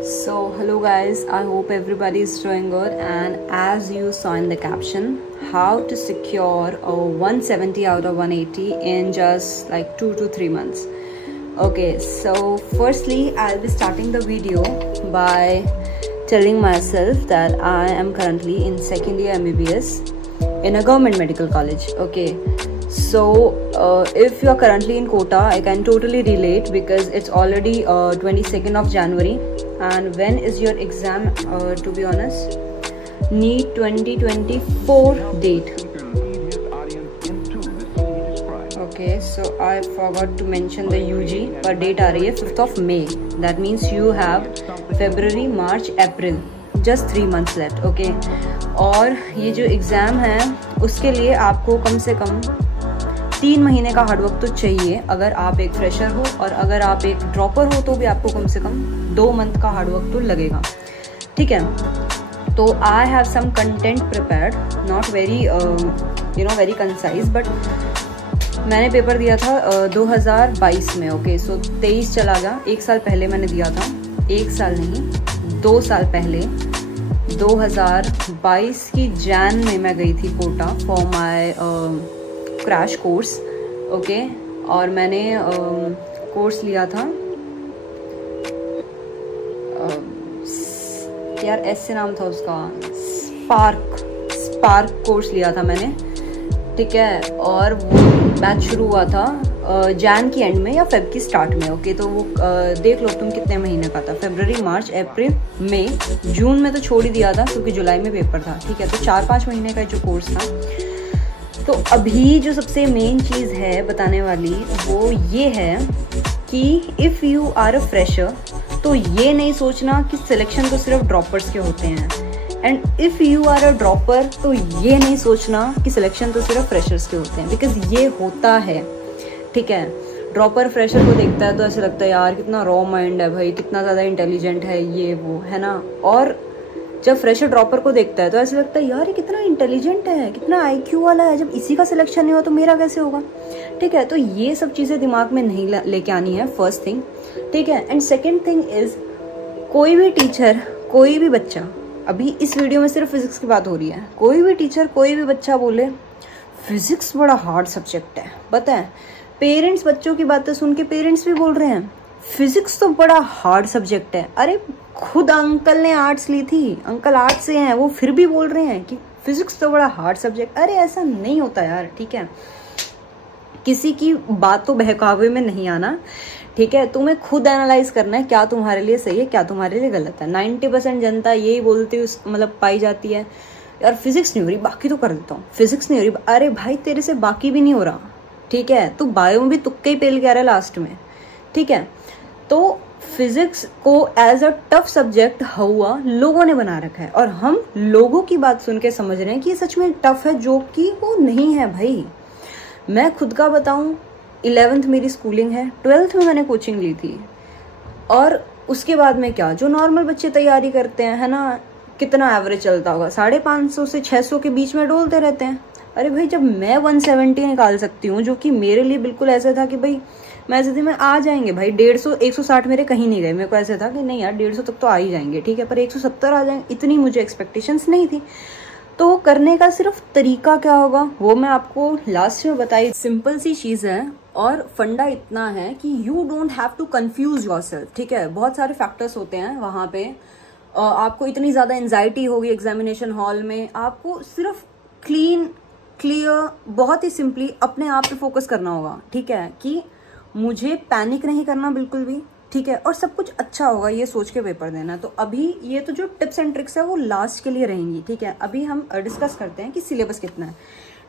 So hello guys, I hope everybody is doing good, and as you saw in the caption, how to secure a 170 out of 180 in just like 2 to 3 months. Okay, so firstly I'll be starting the video by telling myself that I am currently in second year MBBS in a government medical college. Okay, so if you are currently in Kota, I can totally relate because it's already 22nd of January. And when is your exam? To be honest, NEET 2024 date. Okay, so I forgot to mention the UG, but date आ रही है 5th of May. That means you have February, March, April, just 3 months left. Okay, और ये जो exam है उसके लिए आपको कम से कम 3 महीने का हार्डवर्क तो चाहिए अगर आप एक फ्रेशर हो, और अगर आप एक ड्रॉपर हो तो भी आपको कम से कम 2 मंथ का हार्डवर्क तो लगेगा. ठीक है, तो I have some content prepared, not very very concise, but मैंने पेपर दिया था 2022 में. ओके, सो 23 चला गया, 1 साल पहले मैंने दिया था. 1 साल नहीं, 2 साल पहले 2022 की जैन में मैं गई थी Kota for my crash course. Okay, और मैंने कोर्स लिया था यार ऐसे नाम था उसका, स्पार्क कोर्स लिया था मैंने. ठीक है, और वो बैच शुरू हुआ था जैन की एंड में या फेब की स्टार्ट में. ओके, तो वो देख लो तुम कितने महीने का था. फरवरी, मार्च, अप्रैल, मई, जून में तो छोड़ ही दिया था क्योंकि जुलाई में पेपर था. ठीक है, तो 4-5 महीने का जो कोर्स था. तो अभी जो सबसे मेन चीज़ है बताने वाली वो ये है कि if you are a fresher तो ये नहीं सोचना कि सिलेक्शन तो सिर्फ ड्रॉपर्स के होते हैं, and if you are a dropper तो ये नहीं सोचना कि सिलेक्शन तो सिर्फ फ्रेशर्स के होते हैं, बिकॉज ये होता है. ठीक है, ड्रॉपर फ्रेशर को देखता है तो ऐसे लगता है यार कितना रॉ माइंड है भाई, कितना ज़्यादा इंटेलिजेंट है ये वो, है ना. और जब फ्रेशर ड्रॉपर को देखता है तो ऐसे लगता है यार ये कितना इंटेलिजेंट है, कितना IQ वाला है, जब इसी का सिलेक्शन नहीं हुआ तो मेरा कैसे होगा. ठीक है, तो ये सब चीज़ें दिमाग में नहीं लेके आनी है, फर्स्ट थिंग. ठीक है, एंड सेकेंड थिंग इज़, कोई भी टीचर, कोई भी बच्चा, अभी इस वीडियो में सिर्फ फिजिक्स की बात हो रही है, कोई भी टीचर, कोई भी बच्चा बोले फिजिक्स बड़ा हार्ड सब्जेक्ट है, बताएं. पेरेंट्स बच्चों की बातें सुन के पेरेंट्स भी बोल रहे हैं फिजिक्स तो बड़ा हार्ड सब्जेक्ट है. अरे खुद अंकल ने आर्ट्स ली थी, अंकल आर्ट्स से हैं, वो फिर भी बोल रहे हैं कि फिजिक्स तो बड़ा हार्ड सब्जेक्ट. अरे ऐसा नहीं होता यार. ठीक है, किसी की बात तो बहकावे में नहीं आना. ठीक है, तुम्हें खुद एनालाइज करना है क्या तुम्हारे लिए सही है, क्या तुम्हारे लिए गलत है. 90% जनता यही बोलती मतलब पाई जाती है, यार फिजिक्स नहीं हो रही, बाकी तो कर देता हूँ. फिजिक्स नहीं हो रही, अरे भाई तेरे से बाकी भी नहीं हो रहा. ठीक है, तू बायो में भी तुक्के ही पेल के आ रहा है लास्ट में. ठीक है, तो फिजिक्स को एज अ टफ सब्जेक्ट हुआ लोगों ने बना रखा है, और हम लोगों की बात सुन के समझ रहे हैं कि ये सच में टफ है, जो कि वो नहीं है भाई. मैं खुद का बताऊं, 11th मेरी स्कूलिंग है, 12th में मैंने कोचिंग ली थी, और उसके बाद में क्या जो नॉर्मल बच्चे तैयारी करते हैं, है ना, कितना एवरेज चलता होगा, 550 से 600 के बीच में डोलते रहते हैं. अरे भाई जब मैं 170 निकाल सकती हूँ, जो कि मेरे लिए बिल्कुल ऐसा था कि भाई मैं ऐसे थी, मैं आ जाएंगे भाई 150 160 मेरे कहीं नहीं गए. मेरे को ऐसे था कि नहीं यार 150 तक तो आ ही जाएंगे. ठीक है, पर 170 आ जाएंगे, इतनी मुझे एक्सपेक्टेशंस नहीं थी. तो करने का सिर्फ तरीका क्या होगा वो मैं आपको लास्ट में बताई. सिंपल सी चीज़ है, और फंडा इतना है कि you don't have to confuse yourself. ठीक है, बहुत सारे फैक्टर्स होते हैं वहाँ पे. आपको इतनी ज़्यादा एंजाइटी होगी एग्जामिनेशन हॉल में, आपको सिर्फ क्लियर बहुत ही सिंपली अपने आप पे फोकस करना होगा. ठीक है, कि मुझे पैनिक नहीं करना बिल्कुल भी. ठीक है, और सब कुछ अच्छा होगा ये सोच के पेपर देना. तो अभी ये तो जो टिप्स एंड ट्रिक्स है वो लास्ट के लिए रहेंगी. ठीक है, अभी हम डिस्कस करते हैं कि सिलेबस कितना है.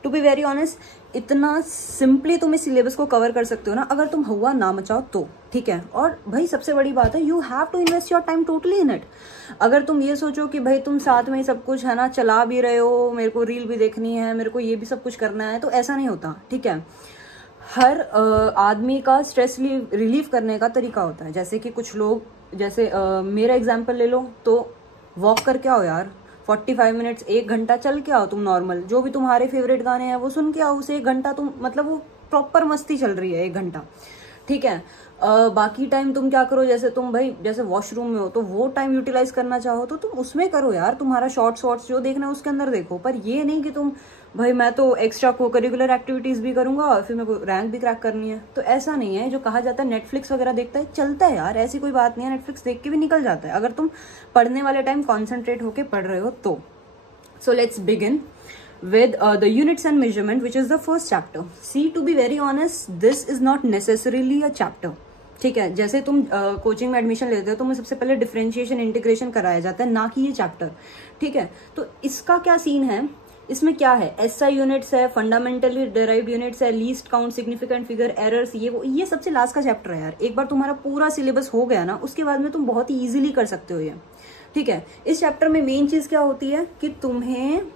टू बी वेरी ऑनेस्ट, इतना सिंपली तुम इस सिलेबस को कवर कर सकते हो ना, अगर तुम हुआ ना मचाओ तो. ठीक है, और भाई सबसे बड़ी बात है, you have to invest your time totally in it. अगर तुम ये सोचो कि भाई तुम साथ में ही सब कुछ, है ना, चला भी रहे हो, मेरे को रील भी देखनी है, मेरे को ये भी सब कुछ करना है, तो ऐसा नहीं होता. ठीक है, हर आदमी का स्ट्रेस रिलीव करने का तरीका होता है. जैसे कि कुछ लोग, जैसे मेरा एग्जाम्पल ले लो, तो वॉक करके आओ यार, 45 मिनट्स, 1 घंटा चल के आओ तुम. नॉर्मल जो भी तुम्हारे फेवरेट गाने हैं वो सुन के आओ. उसे 1 घंटा तुम, मतलब वो प्रॉपर मस्ती चल रही है 1 घंटा. ठीक है, बाकी टाइम तुम क्या करो, जैसे तुम भाई जैसे वॉशरूम में हो तो वो टाइम यूटिलाइज करना चाहो तो तुम उसमें करो यार, तुम्हारा शॉर्ट्स जो देखना है उसके अंदर देखो। पर ये नहीं कि तुम भाई मैं तो एक्स्ट्रा को करिकुलर एक्टिविटीज भी करूंगा और फिर मेरे को रैंक भी क्रैक करनी है, तो ऐसा नहीं है। जो कहा जाता है नेटफ्लिक्स वगैरह देखता है, चलता है यार, ऐसी कोई बात नहीं है, नेटफ्लिक्स देख के भी निकल जाता है अगर तुम पढ़ने वाले टाइम कॉन्सेंट्रेट होके पढ़ रहे हो तो। So let's begin with the units and measurement, which is the first chapter. See, to be very honest, this is not necessarily a chapter. ठीक है, जैसे तुम कोचिंग में एडमिशन लेते हो तो तुम्हें सबसे पहले डिफरेंशिएशन इंटीग्रेशन कराया जाता है, ना कि ये चैप्टर। ठीक है, तो इसका क्या सीन है, इसमें क्या है, एसआई यूनिट्स है, फंडामेंटली डिराइव्ड यूनिट्स है, least count, significant figure, errors, ये सबसे लास्ट का चैप्टर है यार। एक बार तुम्हारा पूरा सिलेबस हो गया ना, उसके बाद में तुम बहुत ही ईजिली कर सकते हो ये। ठीक है, इस चैप्टर में मेन चीज क्या होती है कि तुम्हें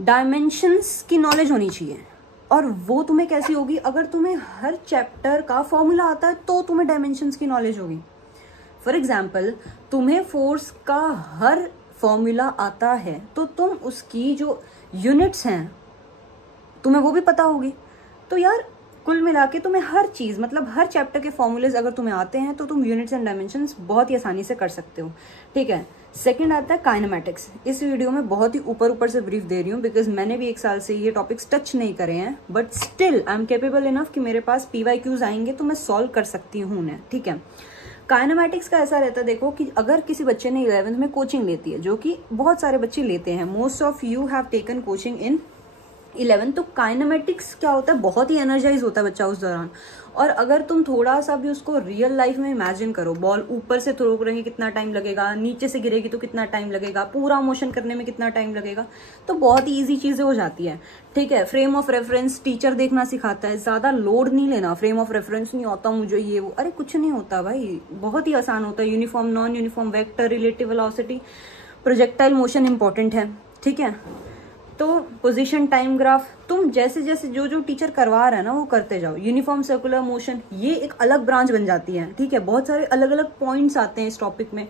डायमेंशंस की नॉलेज होनी चाहिए। और वो तुम्हें कैसी होगी, अगर तुम्हें हर चैप्टर का फॉर्मूला आता है तो तुम्हें डायमेंशंस की नॉलेज होगी। फॉर एग्जाम्पल, तुम्हें फोर्स का हर फॉर्मूला आता है तो तुम उसकी जो यूनिट्स हैं तुम्हें वो भी पता होगी। तो यार कुल मिला के तुम्हें हर चीज़, मतलब हर चैप्टर के फॉर्मूलेज अगर तुम्हें आते हैं तो तुम यूनिट्स एंड डायमेंशंस बहुत ही आसानी से कर सकते हो। ठीक है, सेकंड आता है काइनेमेटिक्स। इस वीडियो में बहुत ही ऊपर से ब्रीफ दे रही हूँ बिकॉज मैंने भी 1 साल से ये टॉपिक्स टच नहीं करे हैं, but still I am capable enough कि मेरे पास PYQs आएंगे तो मैं सॉल्व कर सकती हूँ उन्हें। ठीक है, काइनेमेटिक्स का ऐसा रहता है, देखो कि अगर किसी बच्चे ने 11th में कोचिंग लेती है, जो कि बहुत सारे बच्चे लेते हैं, most of you have taken coaching इन 11, तो काइनेमेटिक्स क्या होता है, बहुत ही एनर्जाइज होता है बच्चा उस दौरान। और अगर तुम थोड़ा सा भी उसको रियल लाइफ में इमेजिन करो, बॉल ऊपर से थ्रो करेंगे कितना टाइम लगेगा, नीचे से गिरेगी तो कितना टाइम लगेगा, पूरा मोशन करने में कितना टाइम लगेगा, तो बहुत ही ईजी चीजें हो जाती है। ठीक है, फ्रेम ऑफ रेफरेंस टीचर देखना सिखाता है, ज्यादा लोड नहीं लेना, फ्रेम ऑफ रेफरेंस नहीं होता मुझे ये वो, अरे कुछ नहीं होता भाई, बहुत ही आसान होता है। Uniform non uniform vector, relative velocity, projectile motion important है। ठीक है, तो पोजीशन टाइम ग्राफ, तुम जैसे जैसे जो टीचर करवा रहा है ना वो करते जाओ। यूनिफॉर्म सर्कुलर मोशन, ये एक अलग ब्रांच बन जाती है। ठीक है, बहुत सारे अलग अलग पॉइंट्स आते हैं इस टॉपिक में।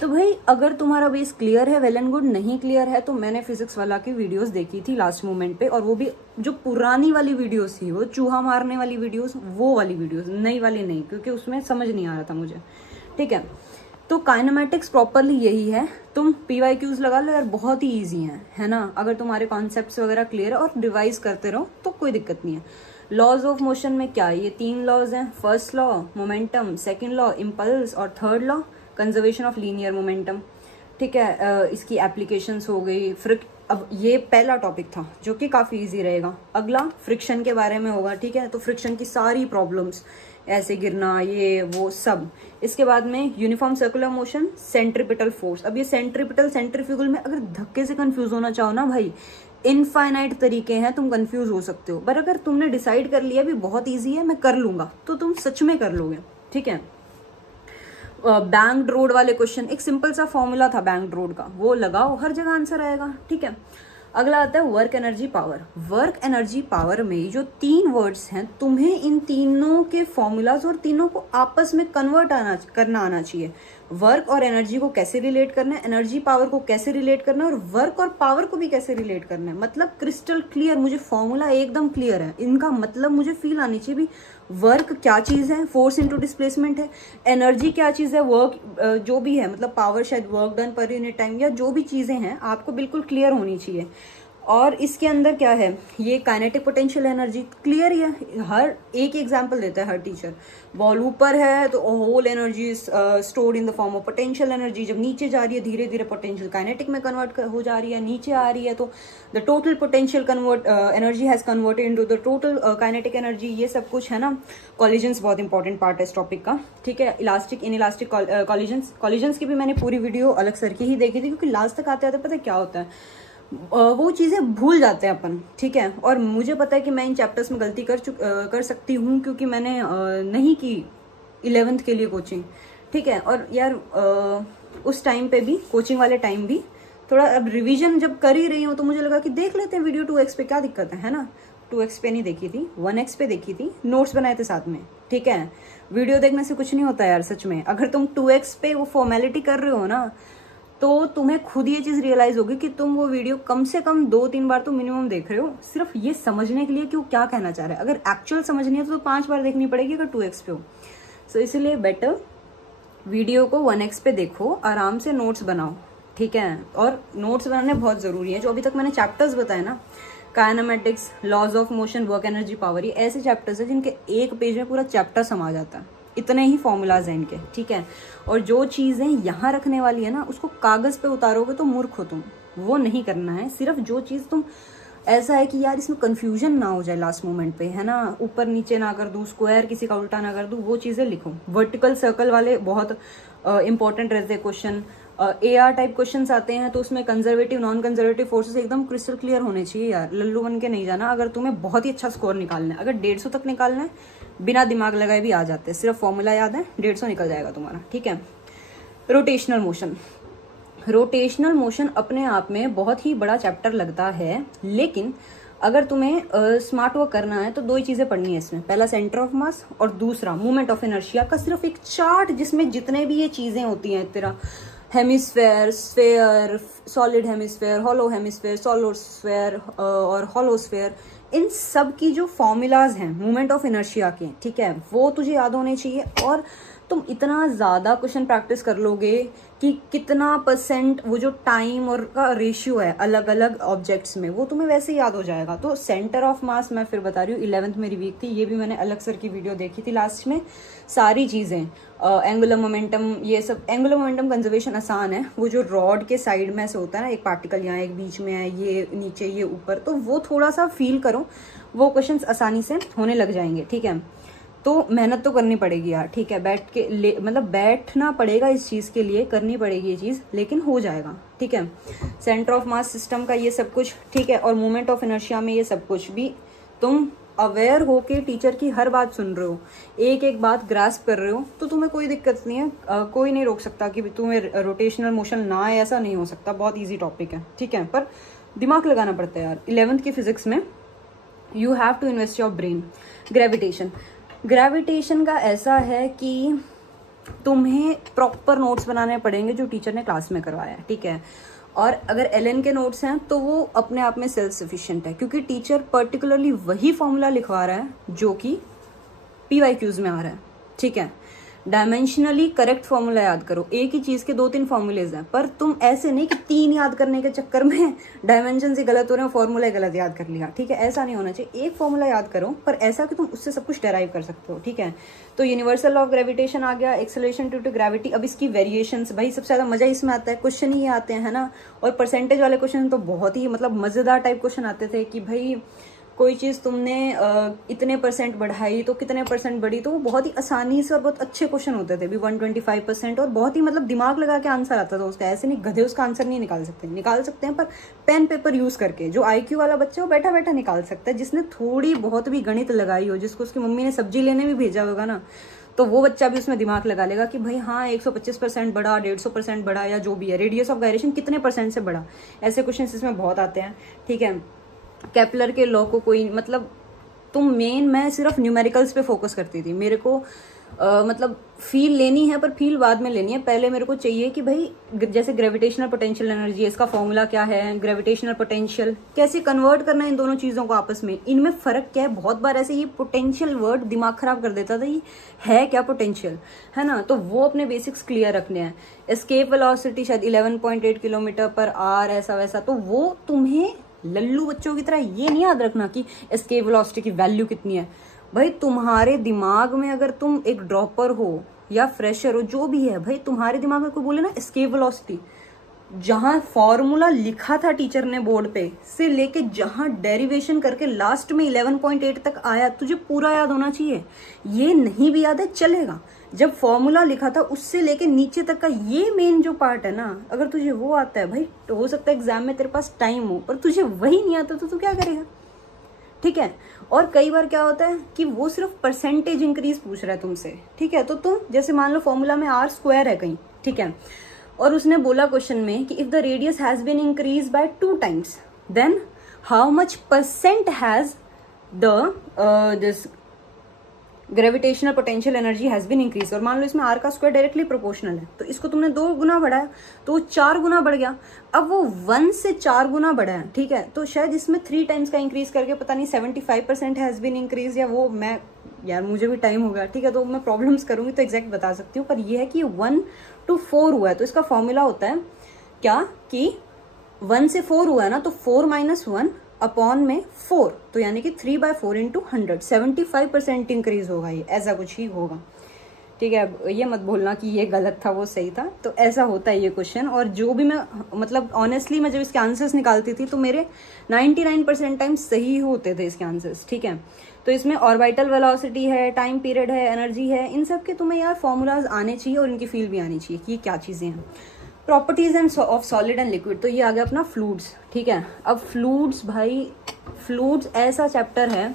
तो भाई अगर तुम्हारा बेस क्लियर है, वेल एंड गुड, नहीं क्लियर है तो मैंने फिजिक्स वाला की वीडियोस देखी थी लास्ट मोमेंट पे, और वो भी जो पुरानी वाली वीडियोस थी, वो चूहा मारने वाली वीडियोस, वो वाली वीडियोस, नई वाली नहीं, क्योंकि उसमें समझ नहीं आ रहा था मुझे। ठीक है, तो काइनेमेटिक्स प्रॉपरली यही है। तुम PYQs लगा लो यार, बहुत ही इजी है ना। अगर तुम्हारे कॉन्सेप्ट्स वगैरह क्लियर है और रिवाइज करते रहो तो कोई दिक्कत नहीं है। लॉज ऑफ मोशन में क्या, ये 3 लॉज हैं। First law momentum, second law impulse, और third law conservation of linear momentum. ठीक है, इसकी एप्लीकेशंस हो गई। अब ये पहला टॉपिक था जो कि काफ़ी इजी रहेगा। अगला फ्रिक्शन के बारे में होगा। ठीक है, तो फ्रिक्शन की सारी प्रॉब्लम्स, ऐसे गिरना, ये वो सब। इसके बाद में uniform circular motion, centripetal force. अब ये सेंट्रीपिटल सेंट्रीफ्यूगल में अगर धक्के से कंफ्यूज होना चाहो ना भाई, इनफाइनाइट तरीके हैं, तुम कंफ्यूज हो सकते हो, पर अगर तुमने डिसाइड कर लिया भी बहुत ईजी है, मैं कर लूंगा, तो तुम सच में कर लोगे। ठीक है, बैंक्ड रोड वाले क्वेश्चन, एक सिंपल सा फॉर्मूला था बैंक्ड रोड का, वो लगाओ, हर जगह आंसर आएगा। ठीक है, अगला आता है work energy power. Work energy power में जो 3 वर्ड्स हैं, तुम्हें इन तीनों के फॉर्मूलाज और तीनों को आपस में कन्वर्ट करना आना चाहिए। वर्क और एनर्जी को कैसे रिलेट करना है, एनर्जी पावर को कैसे रिलेट करना है, और वर्क और पावर को भी कैसे रिलेट करना है। मतलब क्रिस्टल क्लियर, मुझे फॉर्मूला एकदम क्लियर है, इनका मतलब मुझे फील आनी चाहिए भी। वर्क क्या चीज है, फोर्स इनटू डिस्प्लेसमेंट है। एनर्जी क्या चीज है, वर्क जो भी है, मतलब पावर शायद work done per unit time, या जो भी चीजें हैं आपको बिल्कुल क्लियर होनी चाहिए। और इसके अंदर क्या है, ये काइनेटिक पोटेंशियल एनर्जी क्लियर ही है, हर एक एग्जांपल देता है हर टीचर। बॉल ऊपर है तो whole energy stored in the form of potential energy, जब नीचे जा रही है धीरे धीरे पोटेंशियल काइनेटिक में कन्वर्ट हो जा रही है, नीचे आ रही है तो the total potential energy has converted into the total kinetic energy. ये सब कुछ है ना। कॉलिजन्स बहुत इंपॉर्टेंट पार्ट है इस टॉपिक का। ठीक है, इलास्टिक इन इलास्टिक कॉलिजन्स की भी मैंने पूरी वीडियो अलग सर की ही देखी थी, क्योंकि लास्ट तक आते आते पता क्या होता है, वो चीज़ें भूल जाते हैं अपन। ठीक है, और मुझे पता है कि मैं इन चैप्टर्स में गलती कर सकती हूँ, क्योंकि मैंने नहीं की 11th के लिए कोचिंग। ठीक है, और यार उस टाइम पे भी, कोचिंग वाले टाइम भी, थोड़ा अब रिवीजन जब कर ही रही हूँ तो मुझे लगा कि देख लेते हैं वीडियो 2x पे, क्या दिक्कत है ना। 2x पे नहीं देखी थी, 1x पे देखी थी, नोट्स बनाए थे साथ में। ठीक है, वीडियो देखने से कुछ नहीं होता यार सच में। अगर तुम 2x पे वो फॉर्मेलिटी कर रहे हो ना, तो तुम्हें खुद ये चीज रियलाइज होगी कि तुम वो वीडियो कम से कम 2-3 बार तो मिनिमम देख रहे हो, सिर्फ ये समझने के लिए कि वो क्या कहना चाह रहा है। अगर एक्चुअल समझनी है तो 5 बार देखनी पड़ेगी अगर 2x पे हो। सो इसलिए बेटर वीडियो को 1x पे देखो, आराम से नोट्स बनाओ, ठीक है। और नोट्स बनाने बहुत ज़रूरी है। जो अभी तक मैंने चैप्टर्स बताए ना, kinematics, laws of motion, work energy, power, ये ऐसे चैप्टर्स हैं जिनके एक पेज में पूरा चैप्टर समा जाता है। इतने ही फॉर्मूलाज हैं इनके, ठीक है। और जो चीज़ें यहाँ रखने वाली है ना, उसको कागज़ पे उतारोगे तो मूर्ख हो तुम, वो नहीं करना है। सिर्फ जो चीज़ तुम ऐसा है कि यार इसमें कंफ्यूजन ना हो जाए लास्ट मोमेंट पे, है ना, ऊपर नीचे ना कर दूँ, स्क्वायर किसी का उल्टा ना कर दूँ, वो चीज़ें लिखो। वर्टिकल सर्कल वाले बहुत इंपॉर्टेंट रहते हैं क्वेश्चन। AR टाइप क्वेश्चंस आते हैं तो उसमें कंजर्वेटिव नॉन कंजर्वेटिव फोर्सेस एकदम क्रिस्टल क्लियर होने चाहिए यार। लल्लू बन के नहीं जाना। अगर तुम्हें बहुत ही अच्छा स्कोर निकालना है, अगर 150 तक निकालना है, बिना दिमाग लगाए भी आ जाते हैं, सिर्फ फॉर्मूला याद है, 150 निकल जाएगा तुम्हारा, ठीक है। रोटेशनल मोशन, रोटेशनल मोशन अपने आप में बहुत ही बड़ा चैप्टर लगता है, लेकिन अगर तुम्हें स्मार्ट वर्क करना है तो दो ही चीज़ें पढ़नी है इसमें। पहला सेंटर ऑफ मास और दूसरा मूवमेंट ऑफ इनर्शिया का सिर्फ एक चार्ट, जिसमें जितने भी ये चीज़ें होती हैं, तेरा hemisphere, sphere, solid hemisphere, hollow hemisphere, solid sphere और हॉलो स्फेयर, इन सब की जो फॉर्मूलाज हैं मूवमेंट ऑफ इनर्शिया के, ठीक है, वो तुझे याद होने चाहिए। और तुम इतना ज़्यादा क्वेश्चन प्रैक्टिस कर लोगे कि कितना परसेंट वो जो टाइम और का रेशियो है अलग अलग ऑब्जेक्ट्स में, वो तुम्हें वैसे याद हो जाएगा। तो सेंटर ऑफ मास मैं फिर बता रही हूँ, 11th मेरी वीक थी, ये भी मैंने अलग सर की वीडियो देखी थी लास्ट में। सारी चीज़ें एंगुलर मोमेंटम, ये सब एंगुलर मोमेंटम कंजर्वेशन आसान है। वो जो रॉड के साइड में से होता है ना, एक पार्टिकल यहाँ एक बीच में है, ये नीचे ये ऊपर, तो वो थोड़ा सा फील करो, वो क्वेश्चंस आसानी से होने लग जाएंगे, ठीक है। तो मेहनत तो करनी पड़ेगी यार, ठीक है, बैठ के मतलब बैठना पड़ेगा इस चीज़ के लिए, करनी पड़ेगी ये चीज़, लेकिन हो जाएगा, ठीक है। सेंटर ऑफ मास सिस्टम का ये सब कुछ, ठीक है, और मूवमेंट ऑफ इनर्शिया में ये सब कुछ भी तुम अवेयर हो के टीचर की हर बात सुन रहे हो, एक एक बात ग्रास्प कर रहे हो, तो तुम्हें कोई दिक्कत नहीं है। कोई नहीं रोक सकता कि तुम्हें रोटेशनल मोशन ना आए, ऐसा नहीं हो सकता, बहुत ईजी टॉपिक है, ठीक है। पर दिमाग लगाना पड़ता है यार। 11th की फिजिक्स में you have to invest your brain. Gravitation, gravitation का ऐसा है कि तुम्हें प्रॉपर नोट्स बनाने पड़ेंगे जो टीचर ने क्लास में करवाया है, ठीक है। और अगर एलन के नोट्स हैं तो वो अपने आप में सेल्फ सफिशिएंट है, क्योंकि टीचर पर्टिकुलरली वही फॉर्मूला लिखवा रहा है जो कि PYQs में आ रहा है, ठीक है। डायमेंशनली करेक्ट फॉर्मूला याद करो। एक ही चीज़ के 2-3 फॉर्मूलेज हैं, पर तुम ऐसे नहीं कि 3 याद करने के चक्कर में डायमेंशन से गलत हो रहे हो, फॉर्मूला गलत याद कर लिया, ठीक है, ऐसा नहीं होना चाहिए। एक फॉर्मूला याद करो, पर ऐसा कि तुम उससे सब कुछ डेराइव कर सकते हो, ठीक है। तो यूनिवर्सल लॉ ऑफ ग्रेविटेशन आ गया, एक्सेलरेशन ड्यू टू ग्रेविटी। अब इसकी वेरिएशंस, भाई सबसे ज़्यादा मजा इसमें आता है, क्वेश्चन ही आते हैं, है ना। और परसेंटेज वाले क्वेश्चन तो बहुत ही मतलब मज़ेदार टाइप क्वेश्चन आते थे कि भाई कोई चीज़ तुमने इतने % बढ़ाई तो कितने % बढ़ी, तो वो बहुत ही आसानी से और बहुत अच्छे क्वेश्चन होते थे भी, 125%, और बहुत ही मतलब दिमाग लगा के आंसर आता था उसका। ऐसे नहीं गधे उसका आंसर नहीं निकाल सकते, निकाल सकते हैं पर पेन पेपर यूज़ करके। जो IQ वाला बच्चा वो बैठा बैठा निकाल सकता है, जिसने थोड़ी बहुत भी गणित लगाई हो, जिसको उसकी मम्मी ने सब्जी लेने भी भेजा होगा ना, तो वो बच्चा भी उसमें दिमाग लगा लेगा कि भाई हाँ 125% बढ़ा, 150% बढ़ा, या जो भी है, रेडियस ऑफ गायरेशन कितने % से बढ़ा। ऐसे क्वेश्चन इसमें बहुत आते हैं, ठीक है। केपलर के लॉ को कोई मतलब मैं सिर्फ न्यूमेरिकल्स पे फोकस करती थी। मेरे को मतलब फील लेनी है, पर फील बाद में लेनी है। पहले मेरे को चाहिए कि भाई जैसे ग्रेविटेशनल पोटेंशियल एनर्जी, इसका फॉर्मूला क्या है, ग्रेविटेशनल पोटेंशियल कैसे कन्वर्ट करना है इन दोनों चीज़ों को आपस में, इनमें फ़र्क क्या है। बहुत बार ऐसे ये पोटेंशियल वर्ड दिमाग ख़राब कर देता था, ये है क्या पोटेंशियल, है ना। तो वो अपने बेसिक्स क्लियर रखने हैं। एस्केप वेलोसिटी शायद 11.8 km/h, ऐसा वैसा, तो वो तुम्हें लल्लू बच्चों की तरह ये नहीं याद रखना कि एस्केप वेलोसिटी की वैल्यू कितनी है। भाई तुम्हारे दिमाग में, अगर तुम एक ड्रॉपर हो या फ्रेशर हो, जो भी है, भाई तुम्हारे दिमाग में कोई बोले ना एस्केप वेलोसिटी, जहां फॉर्मूला लिखा था टीचर ने बोर्ड पे से लेके जहां डेरिवेशन करके लास्ट में 11.8 तक आया, तुझे पूरा याद होना चाहिए। ये नहीं भी याद है चलेगा, जब फॉर्मूला लिखा था उससे लेके नीचे तक का ये मेन जो पार्ट है ना, अगर तुझे वो आता है, भाई तो हो सकता है एग्जाम में तेरे पास टाइम हो, पर तुझे वही नहीं आता तो तू क्या करेगा, ठीक है। और कई बार क्या होता है कि वो सिर्फ परसेंटेज इंक्रीज पूछ रहा है तुमसे, ठीक है। तो तुम जैसे मान लो फॉर्मूला में R² है कहीं, ठीक है, और उसने बोला क्वेश्चन में कि if the radius has been increase by 2 times then how much % has the this gravitational potential energy has been increase. और मान लो इसमें R का स्क्वायर डायरेक्टली प्रोपोर्शनल है, तो इसको तुमने 2 गुना बढ़ाया तो वो 4 गुना बढ़ गया। अब वो 1 से 4 गुना बढ़ा है, ठीक है, तो शायद इसमें 3 times का इंक्रीज करके पता नहीं 75% हैज बीन इंक्रीज, या वो मैं यार मुझे भी टाइम होगा, ठीक है, तो मैं प्रॉब्लम्स करूँगी तो एग्जैक्ट बता सकती हूँ। पर ये है कि 1 to 4 हुआ है, तो इसका फॉर्मूला होता है क्या कि 1 से 4 हुआ है ना, तो 4 - 1 अपॉन में 4, तो यानी कि 3/4 × 100, 75% इंक्रीज होगा ये, ऐसा कुछ ही होगा, ठीक है। ये मत बोलना कि ये गलत था वो सही था, तो ऐसा होता है ये क्वेश्चन। और जो भी मैं मतलब ऑनेस्टली मैं जब इसके आंसर्स निकालती थी तो मेरे 99% टाइम सही होते थे इसके आंसर्स, ठीक है। तो इसमें ऑर्बिटल वेलोसिटी है, टाइम पीरियड है, एनर्जी है, इन सब के तुम्हें यार फॉर्मूलाज आने चाहिए और इनकी फील्ड भी आनी चाहिए कि ये क्या चीज़ें हैं। Properties end of solid and liquid, तो ये आ गया अपना फ्लूइड्स, ठीक है। अब फ्लूइड्स भाई, फ्लूइड्स ऐसा चैप्टर है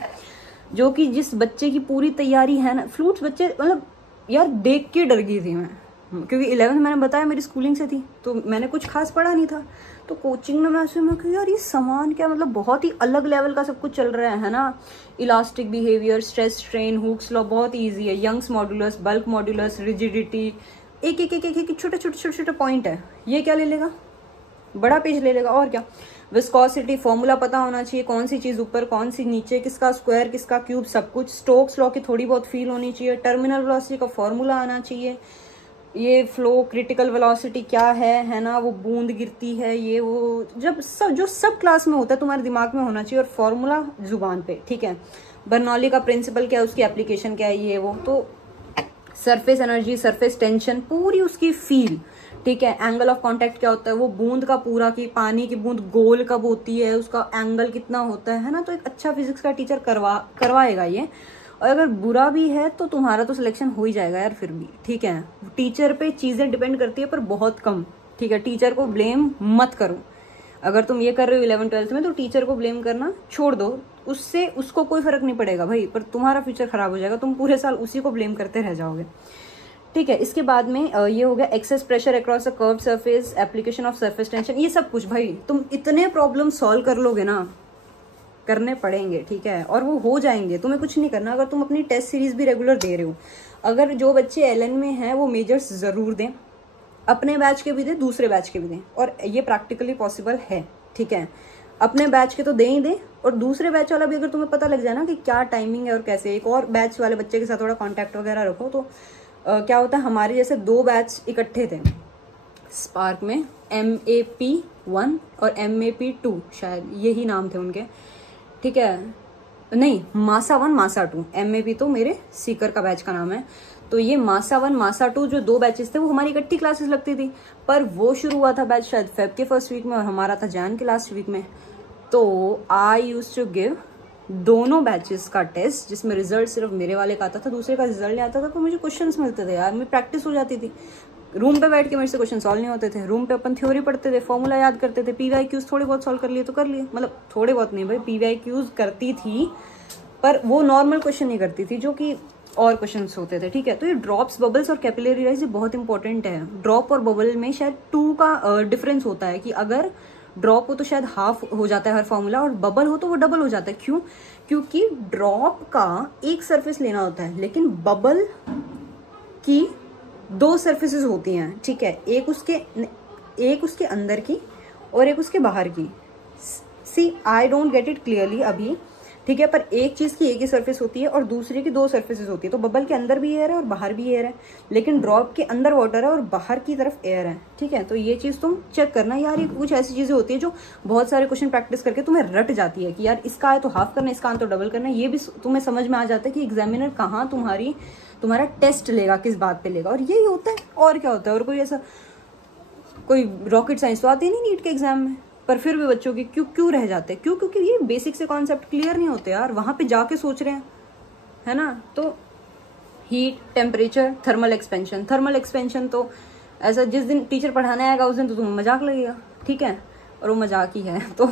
जो कि जिस बच्चे की पूरी तैयारी है ना, फ्लूइड्स बच्चे मतलब यार देख के डर गई थी मैं, क्योंकि 11th मैंने बताया मेरी स्कूलिंग से थी, तो मैंने कुछ खास पढ़ा नहीं था। तो कोचिंग में मैं कहा यार ये सामान क्या, मतलब बहुत ही अलग लेवल का सब कुछ चल रहा है ना। Elastic behaviour, stress strain, Hooke's law बहुत ईजी है, Young's modulus, bulk modulus, rigidity, एक एक एक एक एक छोटे छोटे छोटे छोटे पॉइंट है। ये क्या ले लेगा, बड़ा पेज ले लेगा, और क्या। विस्कोसिटी फॉर्मूला पता होना चाहिए, कौन सी चीज ऊपर कौन सी नीचे, किसका स्क्वायर किसका क्यूब, सब कुछ। स्टोक्स लॉ की थोड़ी बहुत फील होनी चाहिए, टर्मिनल वेलोसिटी का फॉर्मूला आना चाहिए, ये फ्लो क्रिटिकल वेलोसिटी क्या है ना, वो बूंद गिरती है, ये वो जब सब जो सब क्लास में होता है तुम्हारे दिमाग में होना चाहिए, और फॉर्मूला जुबान पे, ठीक है। बर्नौली का प्रिंसिपल क्या है, उसकी एप्लीकेशन क्या है, ये वो। तो सरफेस एनर्जी, सरफेस टेंशन, पूरी उसकी फील, ठीक है। एंगल ऑफ कांटेक्ट क्या होता है, वो बूंद का पूरा की पानी की बूंद गोल कब होती है, उसका एंगल कितना होता है ना। तो एक अच्छा फिजिक्स का टीचर करवाएगा ये। और अगर बुरा भी है तो तुम्हारा तो सिलेक्शन हो ही जाएगा यार फिर भी, ठीक है। टीचर पे चीजें डिपेंड करती है पर बहुत कम, ठीक है। टीचर को ब्लेम मत करो, अगर तुम ये कर रहे हो 11th-12th में तो टीचर को ब्लेम करना छोड़ दो, उससे उसको कोई फर्क नहीं पड़ेगा भाई, पर तुम्हारा फ्यूचर खराब हो जाएगा, तुम पूरे साल उसी को ब्लेम करते रह जाओगे, ठीक है। इसके बाद में ये हो गया excess pressure across a curved surface, application of surface tension, ये सब कुछ भाई तुम इतने प्रॉब्लम सॉल्व कर लोगे ना, करने पड़ेंगे, ठीक है, और वो हो जाएंगे। तुम्हें कुछ नहीं करना, अगर तुम अपनी टेस्ट सीरीज भी रेगुलर दे रहे हो, अगर जो बच्चे एलएन में हैं वो मेजर्स जरूर दें, अपने बैच के भी दें, दूसरे बैच के भी दें, और ये प्रैक्टिकली पॉसिबल है, ठीक है। अपने बैच के तो दे ही दें, और दूसरे बैच वाला भी अगर तुम्हें पता लग जाए ना कि क्या टाइमिंग है और कैसे, एक और बैच वाले बच्चे के साथ थोड़ा कॉन्टैक्ट वगैरह रखो। तो क्या होता है, हमारे जैसे 2 बैच इकट्ठे थे स्पार्क में, MAP1 और MAP2 शायद यही नाम थे उनके, ठीक है। नहीं, मासा 1 मासा 2, MAP तो मेरे सीकर का बैच का नाम है। तो ये मासा 1 मासा 2 जो 2 बैचेस थे वो हमारी इकट्ठी क्लासेस लगती थी, पर वो शुरू हुआ था बैच शायद फेब के फर्स्ट वीक में और हमारा था जैन के लास्ट वीक में। तो आई यूज्ड टू गिव दोनों बैचेस का टेस्ट, जिसमें रिजल्ट सिर्फ मेरे वाले का आता था, दूसरे का रिजल्ट नहीं आता था। तो मुझे क्वेश्चंस मिलते थे यार, मेरी प्रैक्टिस हो जाती थी। रूम पे बैठ के मेरे से क्वेश्चन सॉल्व नहीं होते थे, रूम पे अपन थ्योरी पढ़ते थे, फॉर्मूला याद करते थे, PYQs थोड़े बहुत सॉल्व कर लिए तो कर लिए, मतलब थोड़े बहुत नहीं भाई, PYQs करती थी पर वो नॉर्मल क्वेश्चन नहीं करती थी, जो कि और क्वेश्चंस होते थे, ठीक है। तो ये ड्रॉप्स, बबल्स और कैपिलरी राइज ये बहुत इंपॉर्टेंट है। ड्रॉप और बबल में शायद 2 का डिफरेंस होता है, कि अगर ड्रॉप हो तो शायद हाफ हो जाता है हर फॉर्मूला, और बबल हो तो वो डबल हो जाता है। क्यों? क्योंकि ड्रॉप का एक सरफेस लेना होता है, लेकिन बबल की 2 सरफेसेस होती हैं, ठीक है। एक उसके अंदर की और एक उसके बाहर की। See I don't get it clearly अभी, ठीक है, पर एक चीज की एक ही सरफेस होती है और दूसरी की 2 सरफेसेस होती है। तो बबल के अंदर भी एयर है और बाहर भी एयर है, लेकिन ड्रॉप के अंदर वाटर है और बाहर की तरफ एयर है, ठीक है। तो ये चीज तुम चेक करना यार, ये कुछ ऐसी चीजें होती है जो बहुत सारे क्वेश्चन प्रैक्टिस करके तुम्हें रट जाती है कि यार इसका है तो हाफ करना, इसका है तो डबल करना। ये भी तुम्हें समझ में आ जाता है कि एग्जामिनर कहाँ तुम्हारा टेस्ट लेगा, किस बात पे लेगा, और यही होता है। और क्या होता है, और कोई ऐसा कोई रॉकेट साइंस तो आती नहीं नीट के एग्जाम में, पर फिर भी बच्चों के क्यों रह जाते हैं, क्योंकि ये बेसिक से कॉन्सेप्ट क्लियर नहीं होते यार, वहां पे जाके सोच रहे हैं, है ना। तो हीट, टेम्परेचर, थर्मल एक्सपेंशन तो ऐसा जिस दिन टीचर पढ़ाने आएगा उस दिन तो तुम्हें मजाक लगेगा, ठीक है, और वो मजाक ही है। तो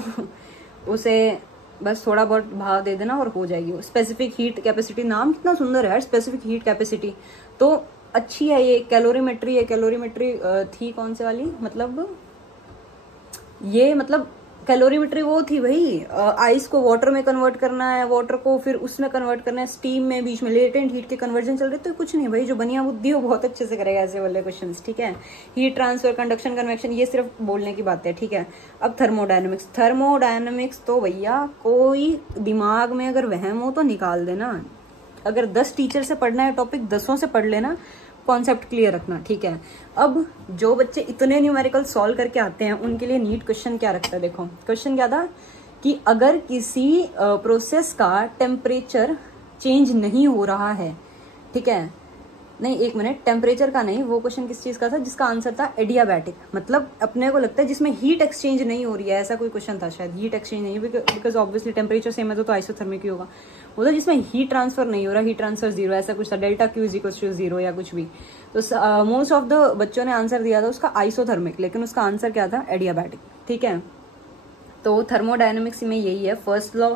उसे बस थोड़ा बहुत भाव दे देना और हो जाएगी वो। स्पेसिफिक हीट कैपेसिटी, नाम कितना सुंदर है यार, स्पेसिफिक हीट कैपेसिटी तो अच्छी है। ये कैलोरीमेट्री है, कैलोरीमेट्री थी कौन से वाली, मतलब ये मतलब कैलोरीमेट्री वो थी भाई, आइस को वाटर में कन्वर्ट करना है, वाटर को फिर उसमें कन्वर्ट करना है, स्टीम में, बीच में लेटेंट हीट के कन्वर्जन चल रहे। तो कुछ नहीं भाई, जो बनिया बुद्धि हो बहुत अच्छे से करेगा ऐसे वाले क्वेश्चंस, ठीक है। हीट ट्रांसफर, कंडक्शन, कन्वेक्शन, ये सिर्फ बोलने की बात है, ठीक है। अब थर्मोडायनेमिक्स तो भैया कोई दिमाग में अगर वहम हो तो निकाल देना, अगर 10 टीचर से पढ़ना है टॉपिक 10 से पढ़ लेना, कॉन्सेप्ट क्लियर रखना, ठीक है। अब जो बच्चे इतने न्यूमेरिकल सॉल्व करके आते हैं उनके लिए नीट क्वेश्चन क्या रखता है, देखो क्वेश्चन क्या था कि अगर किसी प्रोसेस का टेम्परेचर चेंज नहीं हो रहा है, ठीक है, नहीं एक मिनट, टेम्परेचर का नहीं, वो क्वेश्चन किस चीज़ का था जिसका आंसर था एडियाबैटिक, मतलब अपने को लगता है जिसमें हीट एक्सचेंज नहीं हो रही है, ऐसा कोई क्वेश्चन था शायद, हीट एक्सचेंज नहीं, बिकॉज ऑब्वियसली टेम्परेचर सेम है तो आइसोथर्मिक ही होगा, वो तो जिसमें हीट ट्रांसफर नहीं हो रहा, हीट ट्रांसफर जीरो, ऐसा कुछ था, delta q is equal to zero या कुछ भी। तो मोस्ट ऑफ द बच्चों ने आंसर दिया था उसका आइसोथर्मिक, लेकिन उसका आंसर क्या था एडियाबैटिक, ठीक है। तो थर्मोडायनेमिक्स में यही है, फर्स्ट लॉ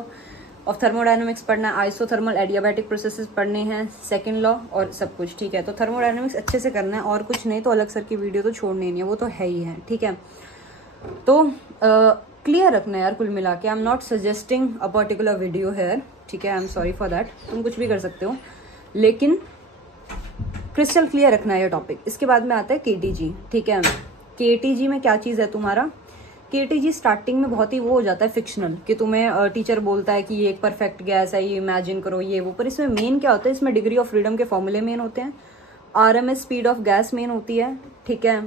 ऑफ थर्मोडायनेमिक्स पढ़ना है, आइसोथर्मल एडियाबैटिक प्रोसेसेस पढ़ने हैं, सेकंड लॉ और सब कुछ, ठीक है। तो थर्मोडायनेमिक्स अच्छे से करना है और कुछ नहीं तो अलग सर की वीडियो तो छोड़नी नहीं है, वो तो है ही है, ठीक है। तो क्लियर रखना है यार, कुल मिला के I am not suggesting a particular video hair, ठीक है, I am sorry for that, तुम कुछ भी कर सकते हो, लेकिन क्रिस्टल क्लियर रखना है ये टॉपिक। इसके बाद में आता है केटीजी, ठीक है। केटीजी में क्या चीज़ है तुम्हारा, केटीजी स्टार्टिंग में बहुत ही वो हो जाता है फिक्शनल, कि तुम्हें टीचर बोलता है कि ये एक परफेक्ट गैस है, ये इमेजिन करो ये वो, पर इसमें मेन क्या होता है, इसमें डिग्री ऑफ फ्रीडम के फॉर्मूले मेन होते हैं, RMS speed of gas main होती है, ठीक है,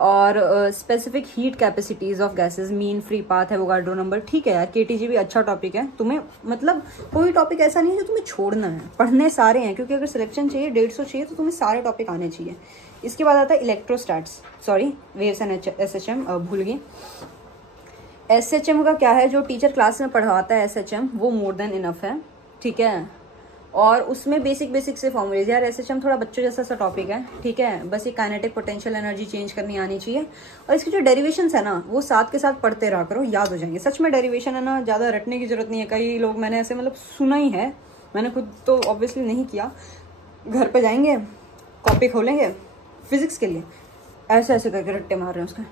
और specific heat capacities of gases, mean free path है, एवोगाड्रो नंबर, ठीक है यार। केटीजी भी अच्छा टॉपिक है, तुम्हें मतलब कोई टॉपिक ऐसा नहीं है जो तुम्हें छोड़ना है, पढ़ने सारे हैं, क्योंकि अगर सिलेक्शन चाहिए 150 चाहिए तो तुम्हें सारे टॉपिक आने चाहिए। इसके बाद आता है इलेक्ट्रोस्टैट्स, सॉरी वेव्स एंड एसएचएम, भूल गई। एसएचएम का क्या है, जो टीचर क्लास में पढ़ाता है एसएचएम वो मोर देन इनफ है, ठीक है, और उसमें बेसिक से फॉर्मूलेज, यार एसएचएम थोड़ा बच्चों जैसा सा टॉपिक है, ठीक है, बस ये काइनेटिक पोटेंशियल एनर्जी चेंज करनी आनी चाहिए, और इसकी जो डेरिवेशंस है ना वो साथ के साथ पढ़ते रहा करो, याद हो जाएंगे। सच में डेरिवेशन है ना ज़्यादा रटने की जरूरत नहीं है, कई लोग मैंने ऐसे मतलब सुना ही है, मैंने खुद तो ऑब्वियसली नहीं किया, घर पर जाएंगे कॉपी खोलेंगे फिजिक्स के लिए ऐसे ऐसे करके रट्टे मार रहे हैं उसका,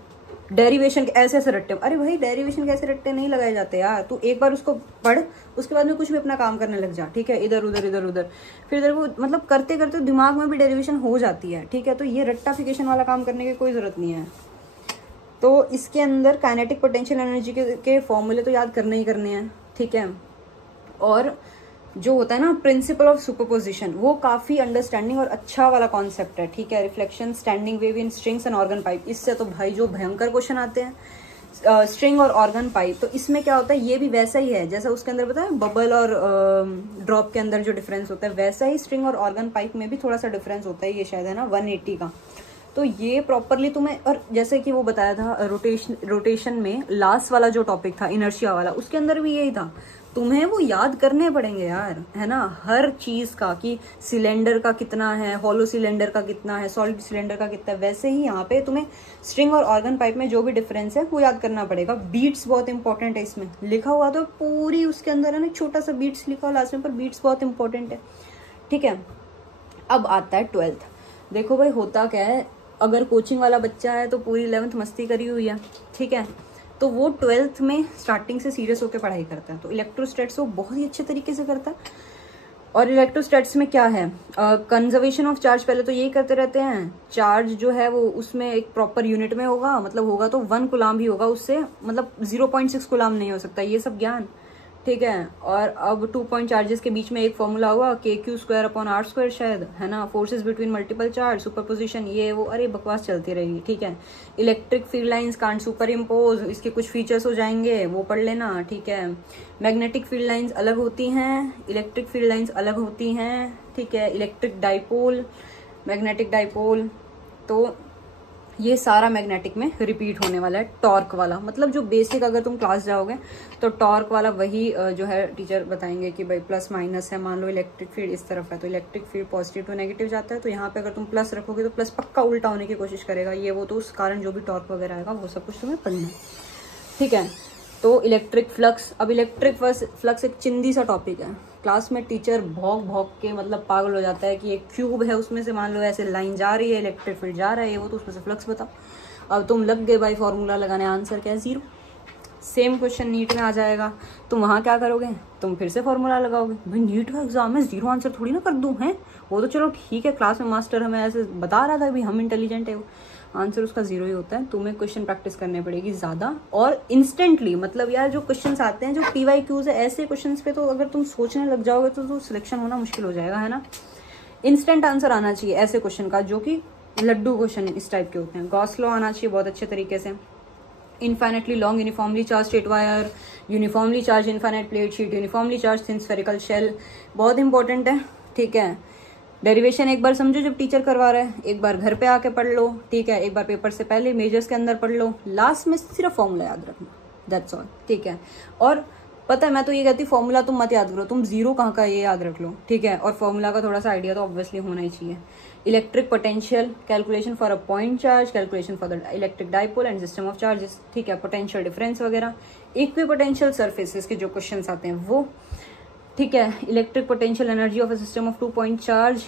डेरिवेशन के ऐसे ऐसे रट्टे, अरे भाई डेरिवेशन के ऐसे रट्टे नहीं लगाए जाते यार, तू एक बार उसको पढ़, उसके बाद में कुछ भी अपना काम करने लग जा, ठीक है, इधर उधर फिर इधर वो मतलब करते करते दिमाग में भी डेरिवेशन हो जाती है, ठीक है। तो ये रट्टाफिकेशन वाला काम करने की कोई जरूरत नहीं है। तो इसके अंदर काइनेटिक पोटेंशियल एनर्जी के फॉर्मूले तो याद करने ही करने हैं, ठीक है, और जो होता है ना प्रिंसिपल ऑफ सुपरपोजिशन, वो काफी अंडरस्टैंडिंग और अच्छा वाला कॉन्सेप्ट है, ठीक है। Reflection, standing wave in strings and organ pipe, इससे तो भाई जो भयंकर क्वेश्चन आते हैं, स्ट्रिंग और ऑर्गन पाइप, तो इसमें क्या होता है, ये भी वैसा ही है जैसा उसके अंदर बताया बबल और ड्रॉप के अंदर जो डिफरेंस होता है, वैसा ही स्ट्रिंग और ऑर्गन पाइप में भी थोड़ा सा डिफरेंस होता है, ये शायद है ना 180 का। तो ये प्रॉपरली तुम्हें, और जैसे कि वो बताया था रोटेशन में लास्ट वाला जो टॉपिक था इनर्शिया वाला, उसके अंदर भी यही था, तुम्हें वो याद करने पड़ेंगे यार, है ना, हर चीज का, कि सिलेंडर का कितना है, हॉलो सिलेंडर का कितना है, सॉलिड सिलेंडर का कितना है, वैसे ही यहाँ पे तुम्हें स्ट्रिंग और ऑर्गन पाइप में जो भी डिफरेंस है वो याद करना पड़ेगा। बीट्स बहुत इंपॉर्टेंट है, इसमें लिखा हुआ तो पूरी उसके अंदर है ना छोटा सा बीट्स लिखा हुआ लास्ट में, पर बीट्स बहुत इंपॉर्टेंट है, ठीक है। अब आता है 12th, देखो भाई होता क्या है, अगर कोचिंग वाला बच्चा है तो पूरी 11th मस्ती करी हुई है, ठीक है, तो वो 12th में स्टार्टिंग से सीरियस होकर पढ़ाई करता है, तो इलेक्ट्रोस्टैट्स वो बहुत ही अच्छे तरीके से करता है। और इलेक्ट्रोस्टैट्स में क्या है, कंजर्वेशन ऑफ चार्ज, पहले तो यही करते रहते हैं, चार्ज जो है वो उसमें एक प्रॉपर यूनिट में होगा, मतलब होगा तो 1 कूलाम ही होगा, उससे मतलब 0.6 कूलाम नहीं हो सकता, ये सब ज्ञान, ठीक है। और अब 2 पॉइंट चार्जेस के बीच में एक फॉर्मूला होगा KQ²/R² शायद, है ना, forces between multiple charge, superposition, ये वो, अरे बकवास चलती रहेगी, ठीक है। Electric field lines can't super impose, इसके कुछ फीचर्स हो जाएंगे, वो पढ़ लेना, ठीक है। मैग्नेटिक फील्ड लाइंस अलग होती हैं, इलेक्ट्रिक फील्ड लाइंस अलग होती हैं, ठीक है। इलेक्ट्रिक डाइपोल, मैग्नेटिक डाइपोल, तो ये सारा मैग्नेटिक में रिपीट होने वाला है। टॉर्क वाला मतलब जो बेसिक, अगर तुम क्लास जाओगे तो टॉर्क वाला वही जो है टीचर बताएंगे कि भाई प्लस माइनस है, मान लो इलेक्ट्रिक फील्ड इस तरफ है तो electric field positive to negative जाता है, तो यहाँ पे अगर तुम प्लस रखोगे तो प्लस पक्का उल्टा होने की कोशिश करेगा, ये वो, तो उस कारण जो भी टॉर्क वगैरह आएगा वो सब कुछ तुम्हें पढ़ना है, ठीक है। तो इलेक्ट्रिक फ्लक्स, अब इलेक्ट्रिक फ्लक्स एक चिंदी सा टॉपिक है, क्लास में टीचर भौंक के मतलब पागल हो जाता है कि एक क्यूब है उसमें से मान लो ऐसे लाइन जा रही है, इलेक्ट्रिक फील्ड जा रहा है, ये वो, तो उसमें से फ्लक्स बताओ। अब तुम लग गए भाई फॉर्मूला लगाने, आंसर क्या है 0। सेम क्वेश्चन नीट में आ जाएगा, तुम वहाँ क्या करोगे, तुम फिर से फॉर्मूला लगाओगे, भाई नीट का एग्जाम है 0 आंसर थोड़ी ना कर दूँ, है वो तो चलो ठीक है, क्लास में मास्टर हमें ऐसे बता रहा था, भाई हम इंटेलिजेंट है, आंसर उसका 0 ही होता है। तुम्हें क्वेश्चन प्रैक्टिस करनी पड़ेगी ज़्यादा और इंस्टेंटली। मतलब यार जो क्वेश्चंस आते हैं जो PYQs है, ऐसे क्वेश्चंस पे तो अगर तुम सोचने लग जाओगे तो सिलेक्शन होना मुश्किल हो जाएगा, है ना। इंस्टेंट आंसर आना चाहिए ऐसे क्वेश्चन का, जो कि लड्डू क्वेश्चन इस टाइप के होते हैं। गॉस लॉ आना चाहिए बहुत अच्छे तरीके से। Infinitely long uniformly charge straight wire, uniformly charge infinite plate sheet, uniformly charge thin spherical shell, बहुत इंपॉर्टेंट है, ठीक है। डेरिवेशन एक बार समझो जब टीचर करवा रहा है, एक बार घर पे आके पढ़ लो, ठीक है। एक बार पेपर से पहले मेजर्स के अंदर पढ़ लो, लास्ट में सिर्फ फॉर्मूला याद रखना, दैट्स ऑल, ठीक है। और पता है मैं तो ये कहती, फॉर्मूला तुम मत याद करो, तुम 0 कहाँ का ये याद रख लो, ठीक है। और फॉर्मूला का थोड़ा सा आइडिया तो ऑब्वियसली होना ही चाहिए। Electric potential, calculation for a point charge, calculation for the electric dipole and system of charges, ठीक है। पोटेंशियल डिफरेंस वगैरह, इक्विपोटेंशियल सरफेसेस के जो क्वेश्चन आते हैं वो, ठीक है। Electric potential energy of a system of 2 point charge.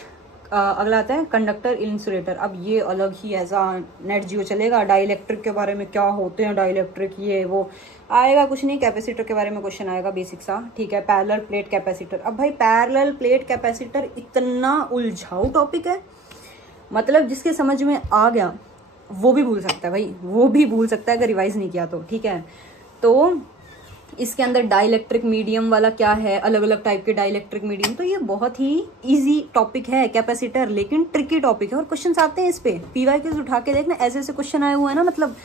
अगला आता है कंडक्टर इंसुलेटर। अब ये अलग ही ऐसा नेट जियो चलेगा, डाइलेक्ट्रिक के बारे में क्या होते हैं डाइलेक्ट्रिक, ये वो आएगा कुछ नहीं। कैपेसिटर के बारे में क्वेश्चन आएगा बेसिक सा, ठीक है। Parallel plate capacitor. अब भाई पैरेलल प्लेट कैपेसिटर इतना उलझाऊ टॉपिक है, मतलब जिसके समझ में आ गया वो भी भूल सकता है भाई, वो भी भूल सकता है अगर रिवाइज नहीं किया तो, ठीक है। तो इसके अंदर डाइलेक्ट्रिक मीडियम वाला क्या है, अलग अलग टाइप के डाइलेक्ट्रिक मीडियम, तो ये बहुत ही इजी टॉपिक है कैपेसिटर, लेकिन ट्रिकी टॉपिक है और क्वेश्चंस आते हैं इस पे। PYQs उठा के देखना, ऐसे ऐसे क्वेश्चन आए हुए हैं ना, मतलब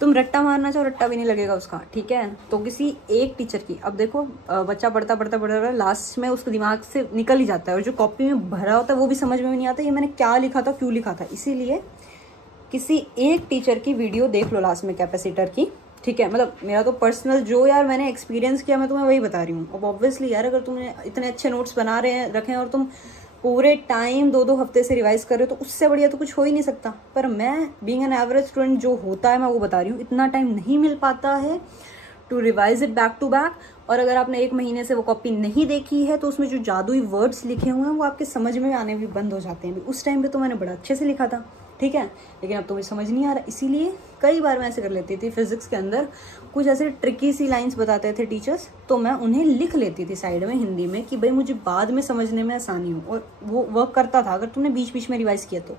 तुम रट्टा मारना चाहो रट्टा भी नहीं लगेगा उसका, ठीक है। तो किसी एक टीचर की, अब देखो बच्चा पढ़ता पढ़ता पढ़ता लास्ट में उसके दिमाग से निकल ही जाता है, और जो कॉपी में भरा होता है वो भी समझ में नहीं आता ये मैंने क्या लिखा था, क्यों लिखा था। इसीलिए किसी एक टीचर की वीडियो देख लो लास्ट में कैपेसिटर की, ठीक है। मतलब मेरा तो पर्सनल जो यार मैंने एक्सपीरियंस किया मैं तुम्हें वही बता रही हूँ। अब ऑब्वियसली यार अगर तुमने इतने अच्छे नोट्स बना रखे हैं और तुम पूरे टाइम 2-2 हफ्ते से रिवाइज कर रहे हो तो उससे बढ़िया तो कुछ हो ही नहीं सकता। पर मैं बीइंग एन एवरेज स्टूडेंट जो होता है मैं वो बता रही हूँ, इतना टाइम नहीं मिल पाता है to revise it back to back. और अगर आपने 1 महीने से वो कॉपी नहीं देखी है तो उसमें जो जादुई वर्ड्स लिखे हुए हैं वो आपके समझ में आने भी बंद हो जाते हैं। उस टाइम पे तो मैंने बड़ा अच्छे से लिखा था, ठीक है, लेकिन अब तो मुझे समझ नहीं आ रहा। इसीलिए कई बार मैं ऐसे कर लेती थी, फिजिक्स के अंदर कुछ ऐसे ट्रिकी सी लाइंस बताते थे टीचर्स, तो मैं उन्हें लिख लेती थी साइड में हिंदी में कि भाई मुझे बाद में समझने में आसानी हो, और वो वर्क करता था अगर तुमने बीच बीच में रिवाइज किया तो।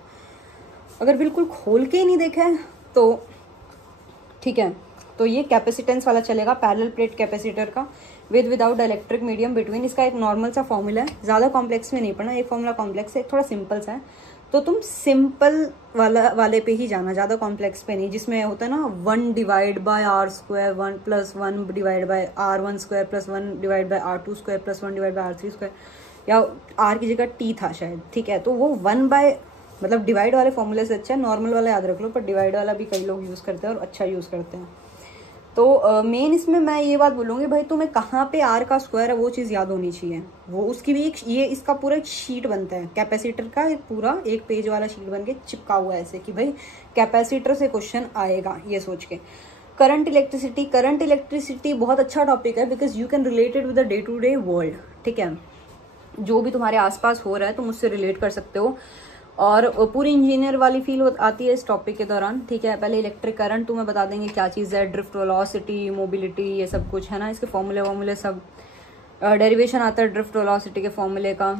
अगर बिल्कुल खोल के ही नहीं देखा है तो ठीक है। तो ये कैपेसिटेंस वाला चलेगा, पैरेलल प्लेट कैपेसिटर का, with without electric medium between. इसका एक नॉर्मल सा फॉर्मूला है, ज़्यादा कॉम्प्लेक्स में नहीं पढ़ना, एक फॉर्मूला कॉम्प्लेक्स है, एक थोड़ा सिंपल सा है, तो तुम सिंपल वाले पे ही जाना, ज़्यादा कॉम्प्लेक्स पे नहीं, जिसमें होता है ना 1 divide by r², 1 + 1 divide by r1² + 1 divide by r2² + 1 divide by r3², या r की जगह t था शायद, ठीक है। तो वो 1 बाय मतलब डिवाइड वाले फॉर्मूले से अच्छा है, नॉर्मल वाला याद रख लो, पर डिवाइड वाला भी कई लोग यूज़ करते हैं और अच्छा यूज़ करते हैं। तो मेन इसमें मैं ये बात बोलूँगी भाई तुम्हें कहाँ पे r का स्क्वायर है वो चीज़ याद होनी चाहिए। वो उसकी भी एक ये इसका पूरा एक शीट बनता है कैपेसिटर का, एक पूरा 1 पेज वाला शीट बन के चिपका हुआ है ऐसे कि भाई कैपेसिटर से क्वेश्चन आएगा, ये सोच के। करंट इलेक्ट्रिसिटी बहुत अच्छा टॉपिक है because you can relate it with the day to day world, ठीक है। जो भी तुम्हारे आसपास हो रहा है तुम उससे रिलेट कर सकते हो, और पूरी इंजीनियर वाली फील आती है इस टॉपिक के दौरान, ठीक है। पहले इलेक्ट्रिक करंट तुम्हें बता देंगे क्या चीज़ है, ड्रिफ्ट वेलोसिटी, मोबिलिटी, ये सब कुछ है ना, इसके फॉर्मूले सब। डेरिवेशन आता है ड्रिफ्ट वेलोसिटी के फॉर्मूले का,